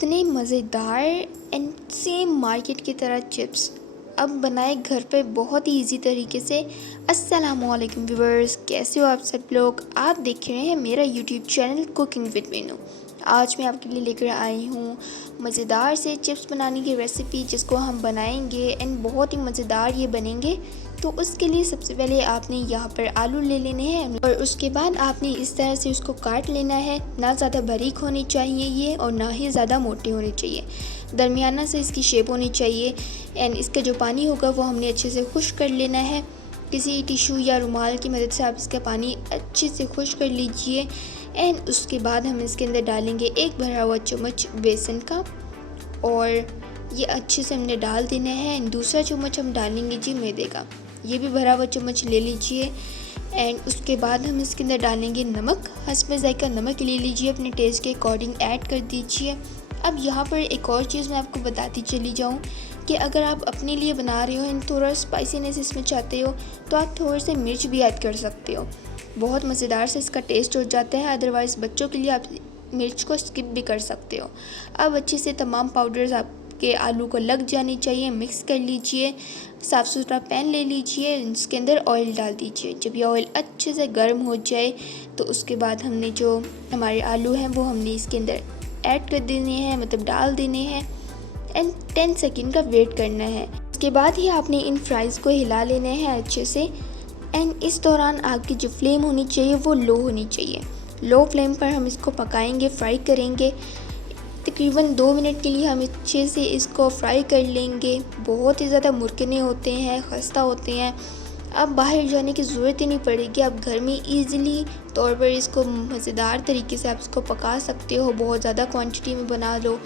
इतने मज़ेदार and same market की तरह चिप्स अब बनाए घर पे बहुत ही इजी तरीके से। अस्सलामुअलैकुम व्यूवर्स, कैसे हो आप सब लोग। आप देख रहे हैं मेरा YouTube channel cooking with Meenu. आज मैं आपके लिए लेकर आई हूँ मज़ेदार से चिप्स बनाने की रेसिपी, जिसको हम बनाएंगे एंड बहुत ही मज़ेदार ये बनेंगे। तो उसके लिए सबसे पहले आपने यहाँ पर आलू ले लेने हैं और उसके बाद आपने इस तरह से उसको काट लेना है। ना ज़्यादा बारीक होनी चाहिए ये और ना ही ज़्यादा मोटे होने चाहिए, दरमियाना से इसकी शेप होनी चाहिए। एंड इसका जो पानी होगा वो हमने अच्छे से खुश्क कर लेना है। किसी टिशू या रुमाल की मदद से आप इसका पानी अच्छे से खुश्क कर लीजिए। एंड उसके बाद हम इसके अंदर डालेंगे एक भरा हुआ चम्मच बेसन का, और ये अच्छे से हमने डाल देना है। एंड दूसरा चम्मच हम डालेंगे जी मैदे का, ये भी भरा हुआ चम्मच ले लीजिए। एंड उसके बाद हम इसके अंदर डालेंगे नमक, हस्बे ज़ायका नमक ले लीजिए, अपने टेस्ट के अकॉर्डिंग ऐड कर दीजिए। अब यहाँ पर एक और चीज़ मैं आपको बताती चली जाऊँ कि अगर आप अपने लिए बना रहे हो एंड थोड़ा स्पाइसीनेस इसमें चाहते हो तो आप थोड़े से मिर्च भी ऐड कर सकते हो। बहुत मज़ेदार से इसका टेस्ट हो जाता है। अदरवाइज़ बच्चों के लिए आप मिर्च को स्किप भी कर सकते हो। अब अच्छे से तमाम पाउडर्स आपके आलू को लग जानी चाहिए, मिक्स कर लीजिए। साफ़ सुथरा पैन ले लीजिए, इसके अंदर ऑयल डाल दीजिए। जब ये ऑयल अच्छे से गर्म हो जाए तो उसके बाद हमने जो हमारे आलू हैं वो हमने इसके अंदर ऐड कर देने हैं, मतलब डाल देने हैं। एंड 10 सेकंड का वेट करना है। उसके बाद ही आपने इन फ्राइज़ को हिला लेना है अच्छे से। एंड इस दौरान आग की जो फ्लेम होनी चाहिए वो लो होनी चाहिए। लो फ्लेम पर हम इसको पकाएंगे, फ्राई करेंगे। तकरीबन 2 मिनट के लिए हम अच्छे से इसको फ्राई कर लेंगे। बहुत ही ज़्यादा मुरकने होते हैं, खस्ता होते हैं। अब बाहर जाने की ज़रूरत ही नहीं पड़ेगी, आप घर में ईज़िली तौर पर इसको मज़ेदार तरीके से आप इसको पका सकते हो। बहुत ज़्यादा क्वांटिटी में बना लो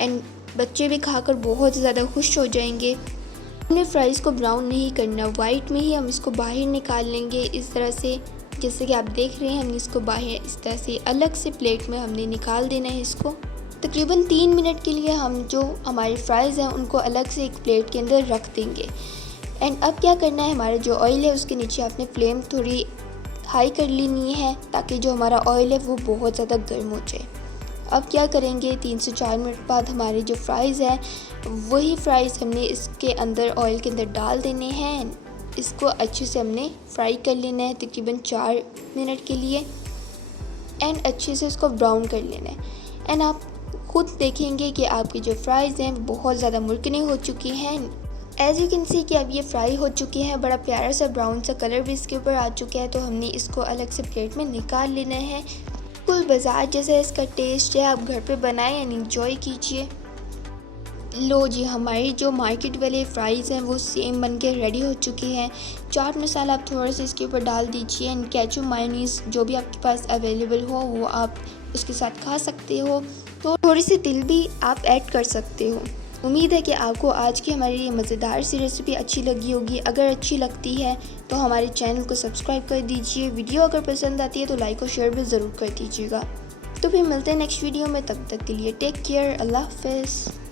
एंड बच्चे भी खाकर बहुत ज़्यादा खुश हो जाएंगे। हमने फ्राइज़ को ब्राउन नहीं करना, वाइट में ही हम इसको बाहर निकाल लेंगे इस तरह से। जैसे कि आप देख रहे हैं, हमने इसको बाहर इस तरह से अलग से प्लेट में हमने निकाल देना है इसको। तकरीबन 3 मिनट के लिए हम जो हमारे फ्राइज़ हैं उनको अलग से एक प्लेट के अंदर रख देंगे। एंड अब क्या करना है, हमारा जो ऑयल है उसके नीचे आपने फ्लेम थोड़ी हाई कर लेनी है ताकि जो हमारा ऑयल है वो बहुत ज़्यादा गर्म हो जाए। अब क्या करेंगे, 3 से 4 मिनट बाद हमारे जो फ्राइज़ हैं वही फ्राइज़ हमने इसके अंदर ऑयल के अंदर डाल देने हैं। इसको अच्छे से हमने फ्राई कर लेना है तकरीबन 4 मिनट के लिए। एंड अच्छे से इसको ब्राउन कर लेना है। एंड आप खुद देखेंगे कि आपकी जो फ्राइज़ हैं बहुत ज़्यादा मुरकने हो चुकी हैं। एज़ यू कैन सी कि अब ये फ्राई हो चुकी हैं, बड़ा प्यारा सा ब्राउन सा कलर भी इसके ऊपर आ चुका है। तो हमने इसको अलग से प्लेट में निकाल लेना है। बिल्कुल बाज़ार जैसा इसका टेस्ट है, आप घर पे बनाएं एंड एंजॉय कीजिए। लो जी, हमारी जो मार्केट वाले फ्राइज़ हैं वो सेम बन के रेडी हो चुके हैं। चाट मसाला आप थोड़ा सा इसके ऊपर डाल दीजिए एंड केचप मायोनीज़ जो भी आपके पास अवेलेबल हो वो आप उसके साथ खा सकते हो। तो थोड़ी सी तिल भी आप ऐड कर सकते हो। उम्मीद है कि आपको आज की हमारी ये मज़ेदार सी रेसिपी अच्छी लगी होगी। अगर अच्छी लगती है तो हमारे चैनल को सब्सक्राइब कर दीजिए। वीडियो अगर पसंद आती है तो लाइक और शेयर भी ज़रूर कर दीजिएगा। तो फिर मिलते हैं नेक्स्ट वीडियो में, तब तक के लिए टेक केयर, अल्लाह हाफ़िज़।